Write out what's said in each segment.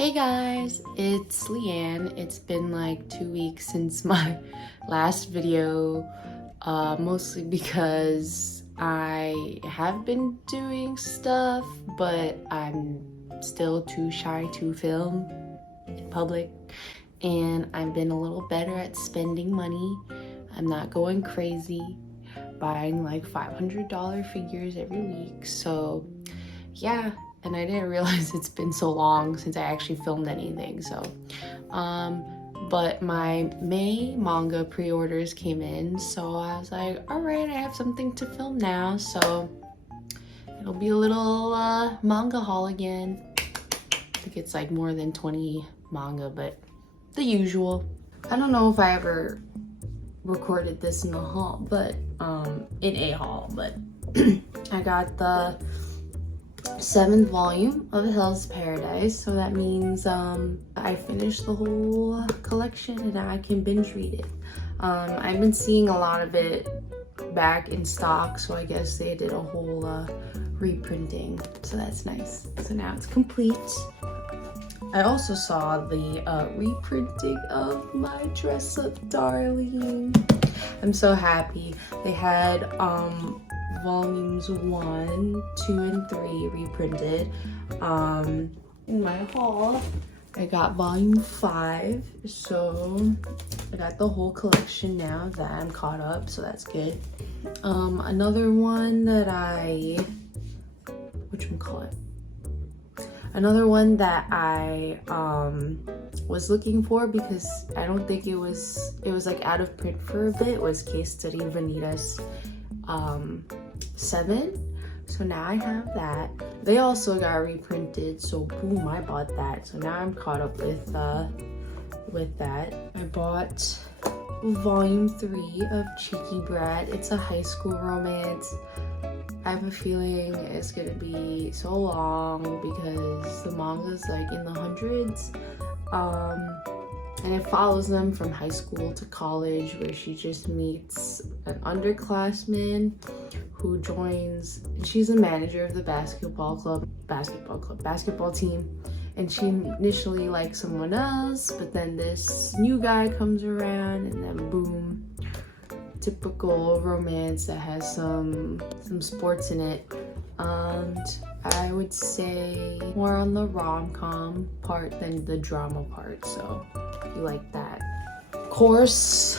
Hey guys, it's Leanne. It's been like 2 weeks since my last video, mostly because I have been doing stuff, but I'm still too shy to film in public, and I've been a little better at spending money. I'm not going crazy, buying like $500 figures every week, so yeah. And I didn't realize it's been so long since I actually filmed anything, so but my May manga pre-orders came in, so I was like, all right, I have something to film now, so it'll be a little manga haul again. I think it's like more than 20 manga, but the usual. I don't know if I ever recorded this in a haul, but in a haul, but I got the 7th volume of Hell's Paradise, so that means I finished the whole collection and now I can binge read it. I've been seeing a lot of it back in stock, so I guess they did a whole reprinting, so that's nice. So now it's complete. I also saw the reprinting of My Dress Up Darling. I'm so happy. They had volumes 1, 2, and 3 reprinted. In my haul, I got volume 5, so I got the whole collection now that I'm caught up, so that's good. Another one that Another one that I was looking for because I don't think it was like out of print for a bit was Case Study Vanitas 7. So now I have that. They also got reprinted, so boom, I bought that. So now I'm caught up with that. I bought volume 3 of Cheeky Brat. It's a high school romance. I have a feeling it's gonna be so long because the manga's like in the hundreds. And it follows them from high school to college, where she just meets an underclassman who joins. She's a manager of the basketball team, and she initially likes someone else, but then this new guy comes around, and then boom, typical romance that has some sports in it. And I would say more on the rom-com part than the drama part, so if you like that. Of course,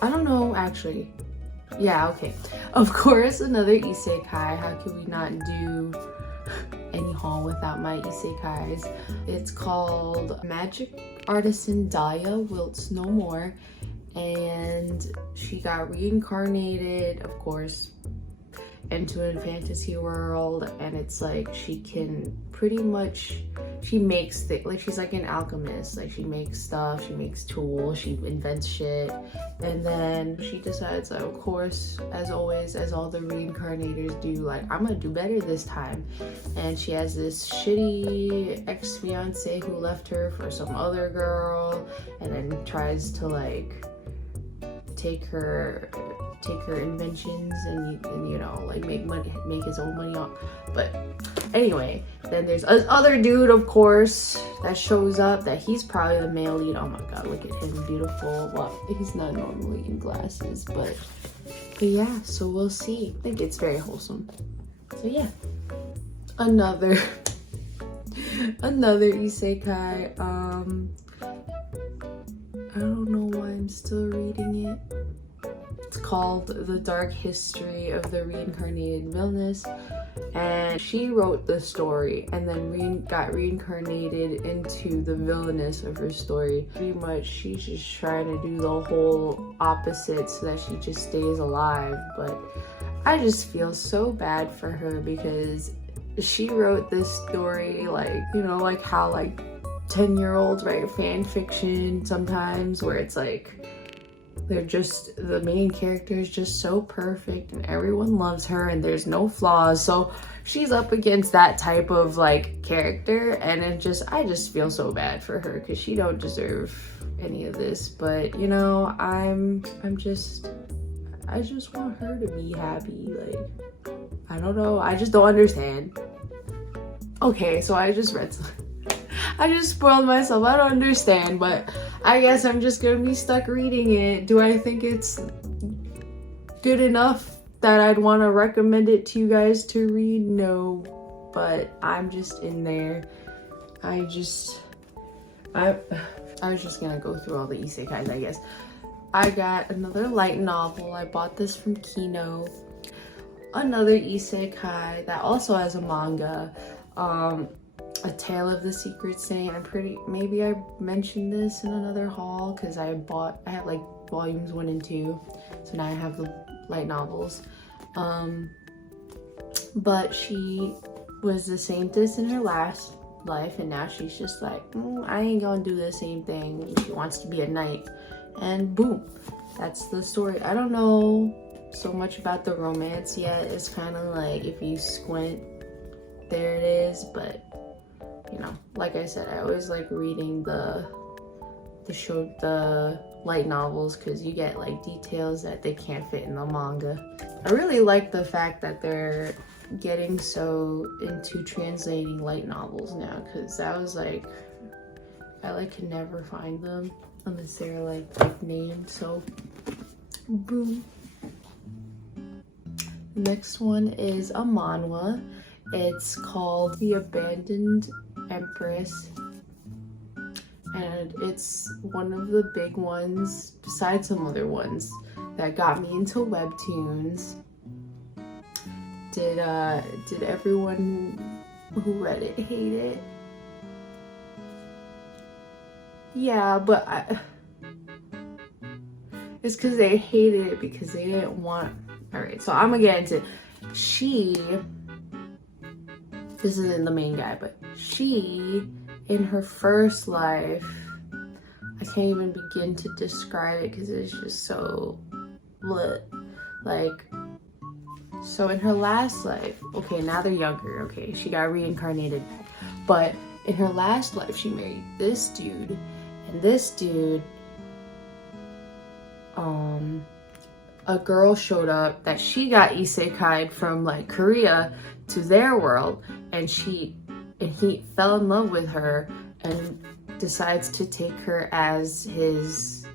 I don't know, actually. Yeah, okay. Of course, another isekai. How can we not do any haul without my isekais? It's called Magic Artisan Dahlia, Wilts No More. And she got reincarnated, of course, into a fantasy world, and it's like she can pretty much, she makes things, like she's like an alchemist, like she makes stuff, she makes tools, she invents shit, and then she decides, like, of course, as always, as all the reincarnators do, like, I'm gonna do better this time. And she has this shitty ex-fiance who left her for some other girl, and then tries to like take her inventions and you know, like make his own money off. But anyway, then there's other dude, of course, that shows up, that he's probably the male lead. Oh my god, look at him, beautiful. Well, he's not normally in glasses, but yeah, so we'll see. I think it's very wholesome. So yeah, another isekai. I don't know why I'm still reading it. It's called The Dark History of the Reincarnated Villianess, and she wrote the story and then got reincarnated into the villainess of her story. Pretty much she's just trying to do the whole opposite so that she just stays alive, but I just feel so bad for her because she wrote this story, like, you know, like how like 10-year-olds write fan fiction sometimes, where it's like they're just, the main character is just so perfect and everyone loves her and there's no flaws. So she's up against that type of like character, and I just feel so bad for her because she don't deserve any of this. But you know, I just want her to be happy. Like, I don't know, I just don't understand. Okay, so I just read some I just spoiled myself. I don't understand, but I guess I'm just gonna be stuck reading it. Do I think it's good enough that I'd want to recommend it to you guys to read? No, but I'm just in there. I was just gonna go through all the isekais, I guess. I got another light novel. I bought this from Kino. Another isekai that also has a manga. A Tale of the Secret Saint. Maybe I mentioned this in another haul because I have like volumes 1 and 2. So now I have the light novels. But she was the saintess in her last life, and now she's just like, I ain't gonna do the same thing. She wants to be a knight, and boom, that's the story. I don't know so much about the romance yet. It's kind of like, if you squint, there it is. But you know, like I said, I always like reading the light novels because you get like details that they can't fit in the manga. I really like the fact that they're getting so into translating light novels now, because that was like, I could never find them unless they're like named. So boom. The next one is a manhwa. It's called The Abandoned Empress, and it's one of the big ones besides some other ones that got me into webtoons. Did everyone who read it hate it? Yeah, but it's because they hated it because they didn't want. All right, so I'm gonna get into this isn't the main guy, but she, in her first life, I can't even begin to describe it because it's just so so in her last life, okay, now they're younger, okay, she got reincarnated, but in her last life she married this dude, and this dude, a girl showed up that she got isekai'd from like Korea to their world, and he fell in love with her and decides to take her as his,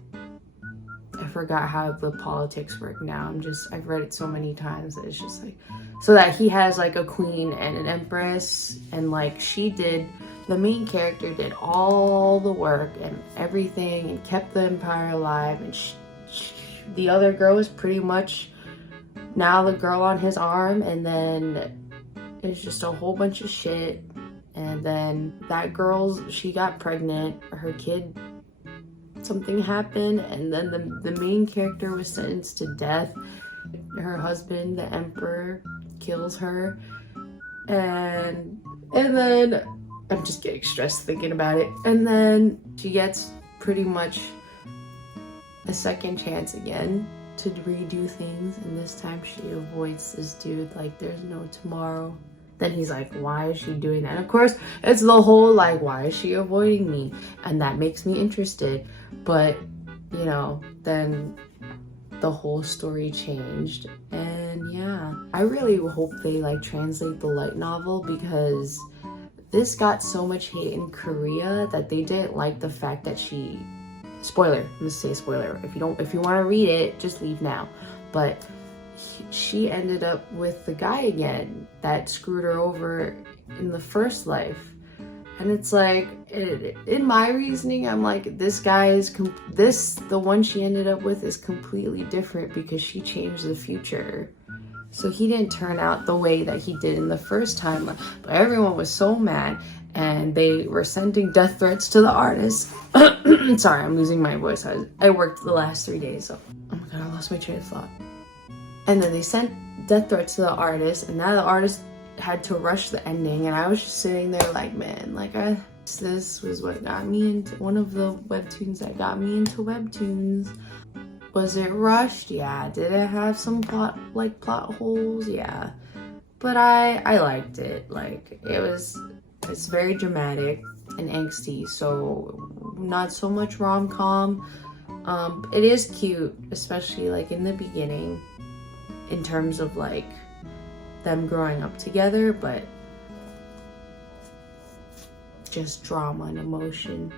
I forgot how the politics work now. I've read it so many times that it's just like, so that he has like a queen and an empress, and like the main character did all the work and everything and kept the empire alive, and the other girl was pretty much now the girl on his arm, and then it's just a whole bunch of shit. And then that girl, she got pregnant, her kid, something happened, and then the main character was sentenced to death. Her husband, the emperor, kills her, and then I'm just getting stressed thinking about it. And then she gets pretty much a second chance again to redo things, and this time she avoids this dude like there's no tomorrow. Then he's like, why is she doing that? And of course, it's the whole like, why is she avoiding me? And that makes me interested. But, you know, then the whole story changed. And yeah, I really hope they like translate the light novel, because this got so much hate in Korea that they didn't like the fact that she, spoiler, I'm gonna say spoiler. If you want to read it, just leave now. But she ended up with the guy again that screwed her over in the first life. And it's like, in my reasoning, I'm like, this guy is, the one she ended up with is completely different because she changed the future. So he didn't turn out the way that he did in the first time. But everyone was so mad, and they were sending death threats to the artist. Sorry, I'm losing my voice. I worked the last 3 days, so, oh my god, I lost my train of thought. And then they sent death threats to the artist, and now the artist had to rush the ending, and I was just sitting there like, man, like this was what got me into one of the webtoons that got me into webtoons. Was it rushed? Yeah. Did it have some plot holes? Yeah. But I liked it. Like, it's very dramatic and angsty, so not so much rom-com. It is cute, especially like in the beginning, in terms of like them growing up together, but just drama and emotion.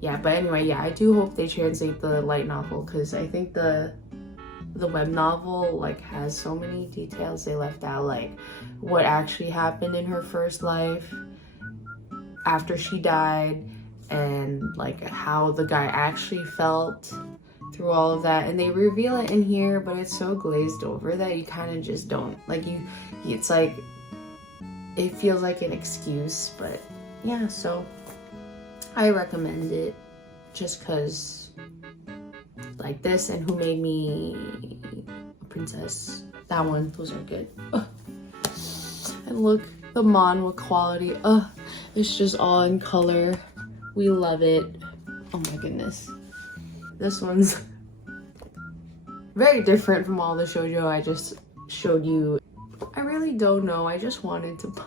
Yeah, but anyway, yeah, I do hope they translate the light novel, because I think the web novel like has so many details they left out, like what actually happened in her first life after she died, and like how the guy actually felt through all of that. And they reveal it in here, but it's so glazed over that you kind of just don't like, it's like it feels like an excuse. But yeah, so I recommend it just because like this and Who Made Me a Princess, that one, those are good. And look, the manhwa quality, it's just all in color. We love it. Oh my goodness, this one's very different from all the shoujo I just showed you. I really don't know, I just wanted to buy.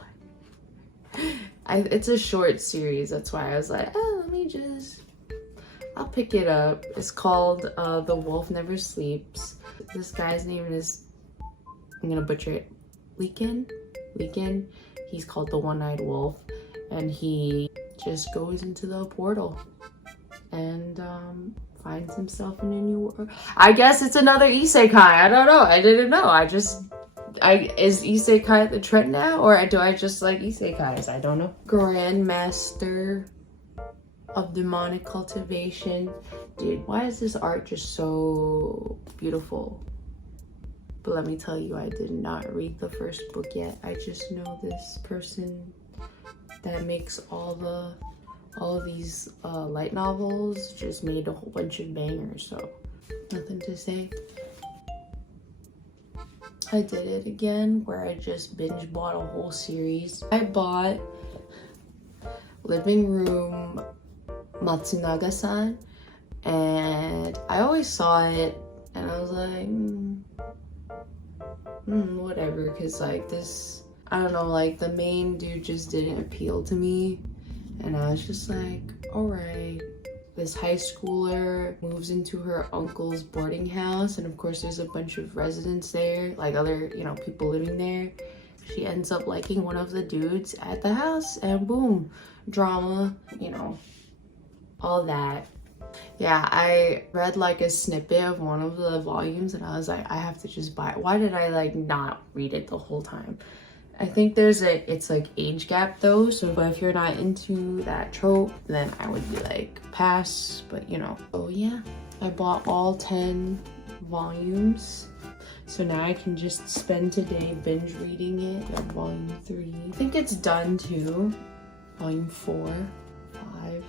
It's a short series, that's why I was like, oh, I'll pick it up. It's called The Wolf Never Sleeps. This guy's name is, I'm gonna butcher it, Leakin. He's called the One-Eyed Wolf, and he just goes into the portal and finds himself in a new world. I guess it's another isekai. I don't know. I didn't know. Is isekai the trend now, or do I just like isekais? I don't know. Grandmaster of Demonic Cultivation. Dude, why is this art just so beautiful? But let me tell you, I did not read the first book yet. I just know this person that makes all of these light novels just made a whole bunch of bangers, so nothing to say. I did it again where I just binge bought a whole series. I bought Living Room Matsunaga-san, and I always saw it and I was like, whatever, because like this, I don't know, like the main dude just didn't appeal to me, and I was just like, all right. This high schooler moves into her uncle's boarding house, and of course there's a bunch of residents there, like other, people living there. She ends up liking one of the dudes at the house, and boom, drama, all that. Yeah, I read like a snippet of one of the volumes and I was like, I have to just buy it. Why did I like not read it the whole time? I think it's like age gap though, so but if you're not into that trope, then I would be like pass, but Oh yeah, I bought all 10 volumes, so now I can just spend today binge reading it. Like volume 3, I think it's done too. Volume 4, 5,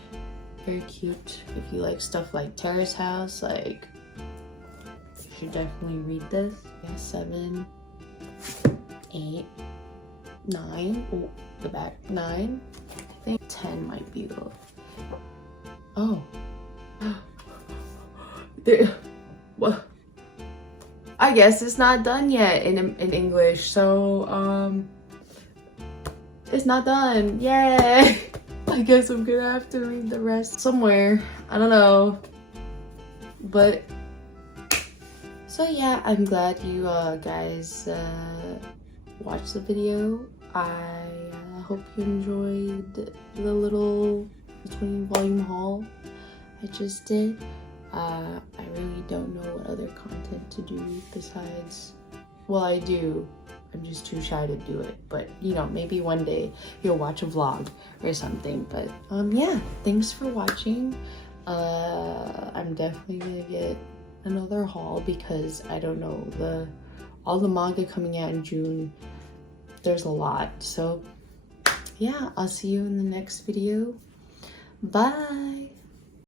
very cute. If you like stuff like Terrace House, like you should definitely read this. Yeah, 7, 8, 9, oh, the back, 9, I think 10 might be the, oh, what? I guess it's not done yet in English, so it's not done, yay. I guess I'm gonna have to read the rest somewhere, I don't know, but so yeah, I'm glad you guys watched the video. I hope you enjoyed the little between volume haul I just did. I really don't know what other content to do besides, well, I do, I'm just too shy to do it, but maybe one day you'll watch a vlog or something. But yeah, thanks for watching. I'm definitely gonna get another haul because I don't know, all the manga coming out in June, there's a lot. So yeah, I'll see you in the next video. Bye.